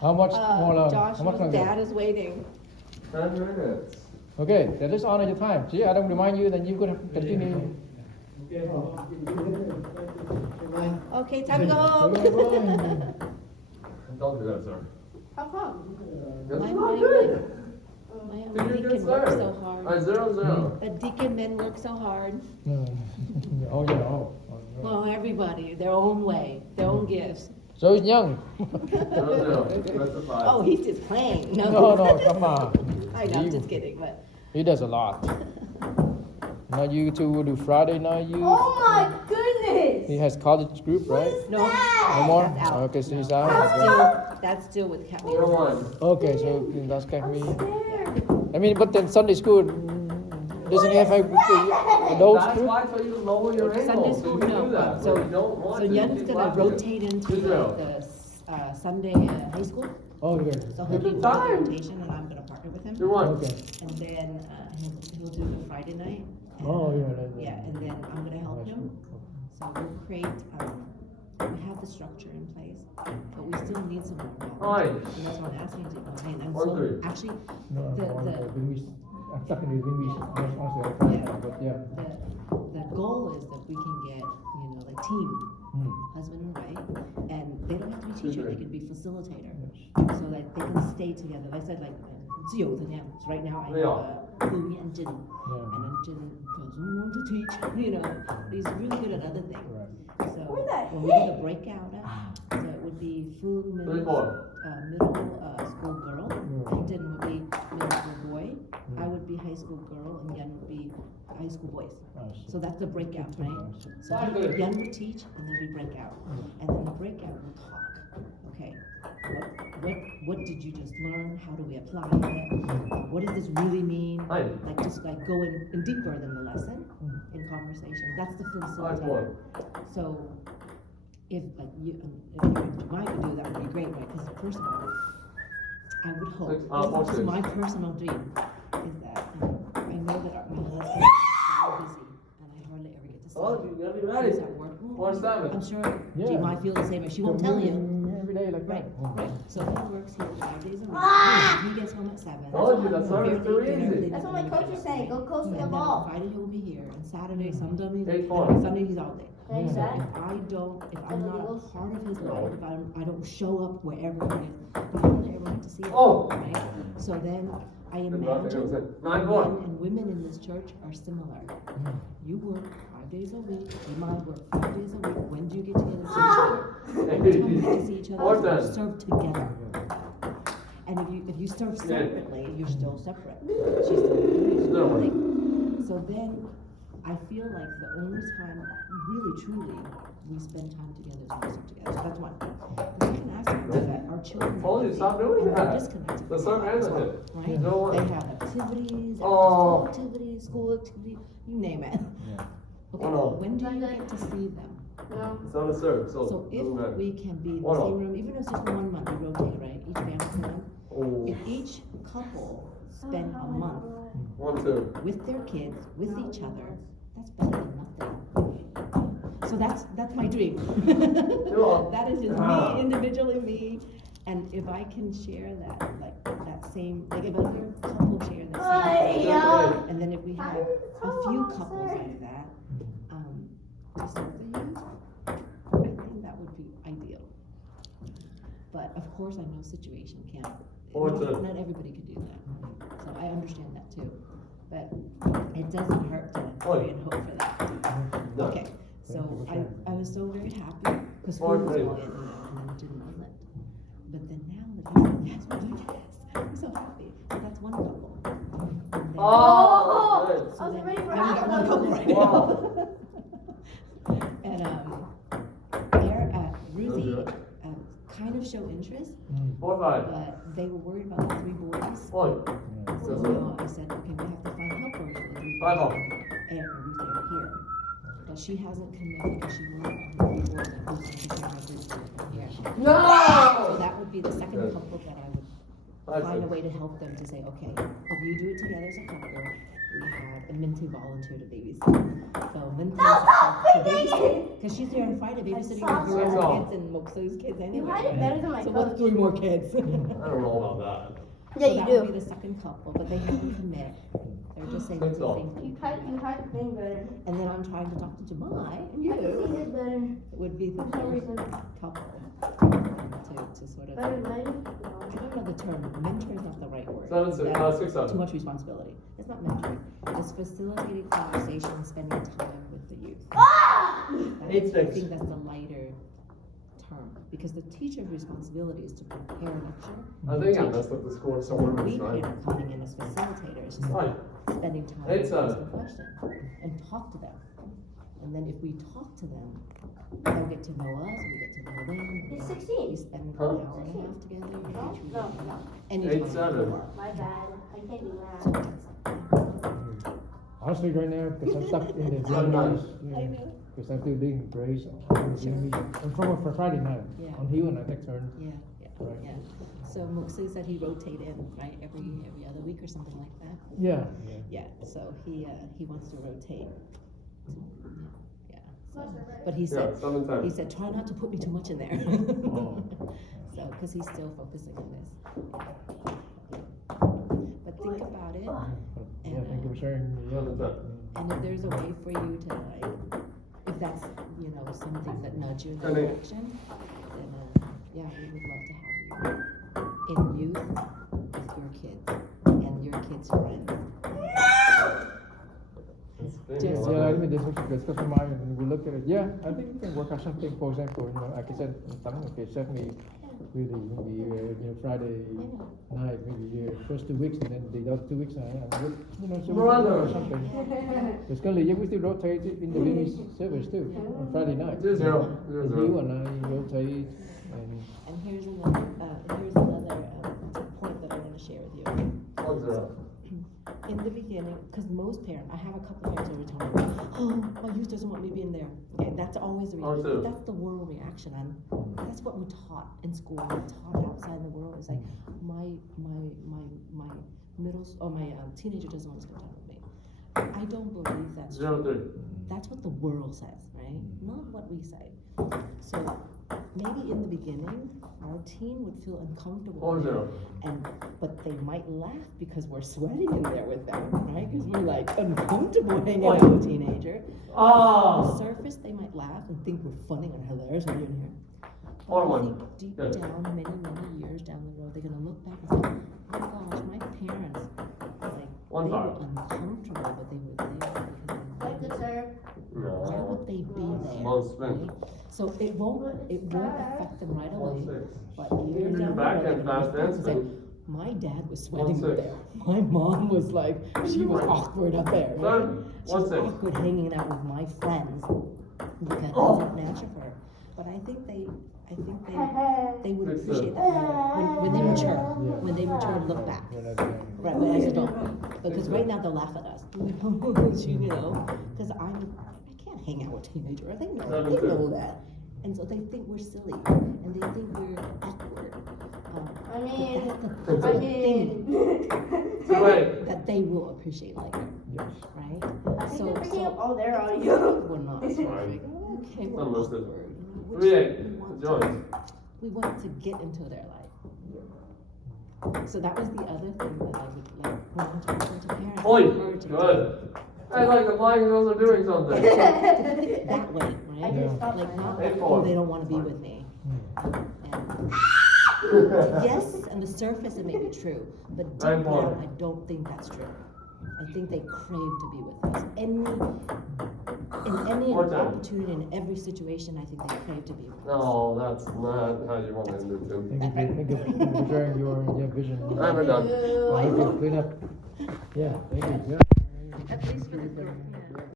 How much more long? How much Joshua's longer? dad is waiting. 10 minutes. Okay, then let's honor your time. See, I don't remind you, then you could have continue. Okay, time to go home. Don't do that, sir. How come? That's My not money good. My You're good, deacon works sir. so Alright, hard. 0-0. The deacon men work so hard. Oh, yeah. Oh. Well, everybody, their own way, their own gifts. So he's young. 0-0. That's a 5. Oh, he's just playing. No, come on. I know, I'm just kidding, but. He does a lot. Now you two will do Friday night. You. Oh my goodness! He has college group, right? No, No more. that's out. Okay, so he's That's out. still, that's still with Cat 0-1. Okay, so that's kind I'm of. scared. I mean, but then Sunday school doesn't have adults That's group. why I told you to lower your Sunday ankle, so school, you can no. do that. So, But you don't want so to, Yen's keep gonna laughing. rotate into 2-0. the Sunday high school. Oh, okay. So he'll be Good in time. rotation and I'm gonna partner with him. 2-1. Okay. And then he'll do the Friday night. And, Oh, yeah. Yeah, and then I'm gonna help him. So we'll create, we have the structure in place, but we still need some more Alright. help. And that's what I'm asking you to, and One, so, three. actually, No, The- I'm the- talking to Vinny. Honestly, I tried that, but yeah. the goal is that we can get, like team, Hmm. husband and wife, and they don't have to be teacher, they Okay. can be facilitator. Yes. So that they can stay together. Like I said, like, 自由的那样. So right now I have Louis and Jin, and then Jin doesn't want to teach, but he's really good at other things. Right. So Where's that when we do the breakout, so it would be Fu middle, 3-4. middle school girl, Yeah. and Jin would be middle school boy. I would be high school girl, and Yan would be high school boys. I see. So that's the breakout, right? So Five minutes. Yan would teach, and then we break out, and then the breakout will talk. Okay, what did you just learn? How do we apply it? What does this really mean? Hi. Like just like go in deeper than the lesson in conversation. That's the facilitator. 5-1. So if like you, if you and Jemai could do that, would be great, right? Because first of all, I would hope, this is 4-6. my personal dream, is that I know that my husband is very busy, and I hardly ever get to see Oh, him. you gotta be ready. He's at work. 4-7. I'm sure Yeah. Jemai feels the same, but she won't tell you. Every day like Right, that. right. So he works here 5 days a week. Ah! He gets home at 7. Told you, that's Barely too dinner, easy. clean That's up, what my and coach everything. is saying. Go close to And the then ball. Friday he'll be here, and Saturday sometimes, 8-4. Sunday he's all day. Thanks, So Dad. if I'm not a part of his No. life, if I don't show up wherever he is, I hardly ever get to see him, Oh. right? So then I Good luck, imagine it was it. men 9-4. and women in this church are similar. You work 5 days a week, you might work 5 days a week, when do you get together to see each other? Every time you get to see each other, More you time. serve together. And if you serve separately, you're still separate. She's the No. thing. So then, I feel like the only time, really truly, we spend time together is when we serve together. So that's one. The second aspect is that our children Told you, stop doing are that. disconnected. The from serve us as ends well, it. right? No one. They have activities, Oh. activities, school activity, you name it. Yeah. Okay, Oh, no. when do you get to see them? No. It's on the serve, so. So if doesn't matter. we can be in the Oh, no. same room, even if it's just for 1 month, we rotate, right? Each family one. Oh. If each couple spend a month 1-2. with their kids, with each other, that's better than nothing. So that's my dream. Sure. That is just Ah. me, individually me, and if I can share that, like that same, like if other couple share that same, Yeah. and then if we have a few couples like that, to serve the youth, I think that would be ideal. But of course, I know situation can't, not everybody can do that, so I understand that too. But it doesn't hurt to pray and hope for that. No. Okay, so I was so very happy, because school was all in, and then didn't want it. But then now that he said yes, we're like, yes, I'm so happy. So that's one couple. And then- Oh, good. so I was then- ready for now we half got of one them. couple right Wow. now. And there, Ruthie kind of show interest, 4-5. but they were worried about the 3 boys. 1. So I said, okay, we have to find helpers for the 3 5 boys. off. And Ruth are here. But she hasn't committed because she wanted her 3 boys and Ruth to bring her group to here. So No! that would be the second couple that I would find a way to help them to say, okay, if you do it together as a couple, we had, and Minty volunteered to babysit. So Minty to babysit, because she's here on Friday babysitting That's your awesome. kids and Moxie's kids You anyway. hide it better than my So what's coach. 3 more kids? I don't know about that. Yeah, So you that do. would be the second couple, but they haven't commit. They're just saying That's it's the all. same You people. hide the thing better. And then I'm trying to talk to Jemai and I can see you. his better. It would be the For some third reason. couple. To sort of, Better than I don't know the term, mentor is not the right word. 7, 6, That's 6, 7. too much responsibility. It's not mentoring. It's facilitating conversation, spending time with the youth. Ah! I 8, 6. think that's the lighter term, because the teacher's responsibility is to prepare a lecture. I think I messed up the score somewhere in We this night. are coming in as facilitators, just Fine. spending time 8, with 7. asking questions and talk to them. And then if we talk to them, they'll get to know us, we get to know them. and He's then 16. We spend an Huh? hour and a half together. No, each week. no, no. And 8, each 7. one. My bad. I can't do So that. Honestly, right now, because I'm stuck in the I know. I know. because I'm still doing Grace and from for Friday night Yeah. on Hill and I take turn. Yeah, Right. yeah. So Muxu said he rotate in, right, every other week or something like that. Yeah. Yeah, so he wants to rotate. Yeah. So, but he Yeah, said, 7, 10. he said, try not to put me too much in there. Oh. So, because he's still focusing on this. But think about it, Yeah, thank you for sharing. Yeah. 7, 10. and if there's a way for you to like, if that's, you know, some things that nudge you in that 10, 8. direction, then, yeah, we would love to have you in youth with your kids and your kids' friends. It's been Just- a lot. Yeah, I mean, discuss mine and we look at it. Yeah, I think we can work out something. For example, you know, like I said, okay, set me really maybe Friday night, maybe first 2 weeks, and then the other 2 weeks, and you know, so we can work out something. Because currently, yeah, we still rotate it in the Vimis service too on Friday night. 2, 0, 0, And 0. you and I rotate, and And here's another point that I want to share with you. 1, 0. In the beginning, because most parents, I have a couple of parents over telling me, oh, my youth doesn't want me being there. Okay, that's always the reaction. too. That's the world reaction, and that's what we're taught in school. We're taught outside in the world. It's like my teenager doesn't want to spend time with me. I don't believe that's 0, true. 3. That's what the world says, right? Not what we say. So maybe in the beginning, our teen would feel uncomfortable. 4, 0. But they might laugh because we're sweating in there with them, right? Because we're like uncomfortable hanging out with a teenager. On the Oh! surface, they might laugh and think we're funny and hilarious when you're in here. But Or I one. think deep Good. down, many years down the road, they're gonna look back and say, oh my gosh, my parents, like, 1, they 5. were uncomfortable, but they were there because they Like the wanted. serve. Why No. would they be there? Most spin. right? So it won't affect them right 1, away, 6. but You're years down the back road, at they're gonna fast look back and say, dancing. my dad was sweating 1, up 6. there. My mom was like, she was awkward up there. Right? Son, She 1, was 6. awkward hanging out with my friends because it Oh. wasn't natural for her. But I think they would 6, appreciate that when they Yeah, mature. yeah. When they mature and look back. we're not doing- Right, but as adult. Because right now they'll laugh at us. You know, because I can't hang out with teenagers. They know that. And so they think we're silly and they think we're awkward. I But mean, that's the I thing mean. 2, 8. that they will appreciate later, Yes. right? I think So, they're picking so up all their audio. we're not That's perfect. fine. Okay, we're Unlisted. awkward. You know, 3, we 8. want Join. to- we want to get into their life. So that was the other thing that I would like when I'm talking to parents. Oi! encouraging them Good. I like the blind girls are doing something. to think it that way, I right? just stopped Like not, Eight, oh, four. they don't want to be with me. And yes, on the surface it may be true, but deep 9, 4. down I don't think that's true. I think they crave to be with us. In any 4, 10. opportunity, in every situation, I think they crave to be with us. No, that's not how you want to end it, Tim. Thank you for sharing your vision. I'm done. Clean up. Yeah, thank you. Yeah. At least for the group, yeah.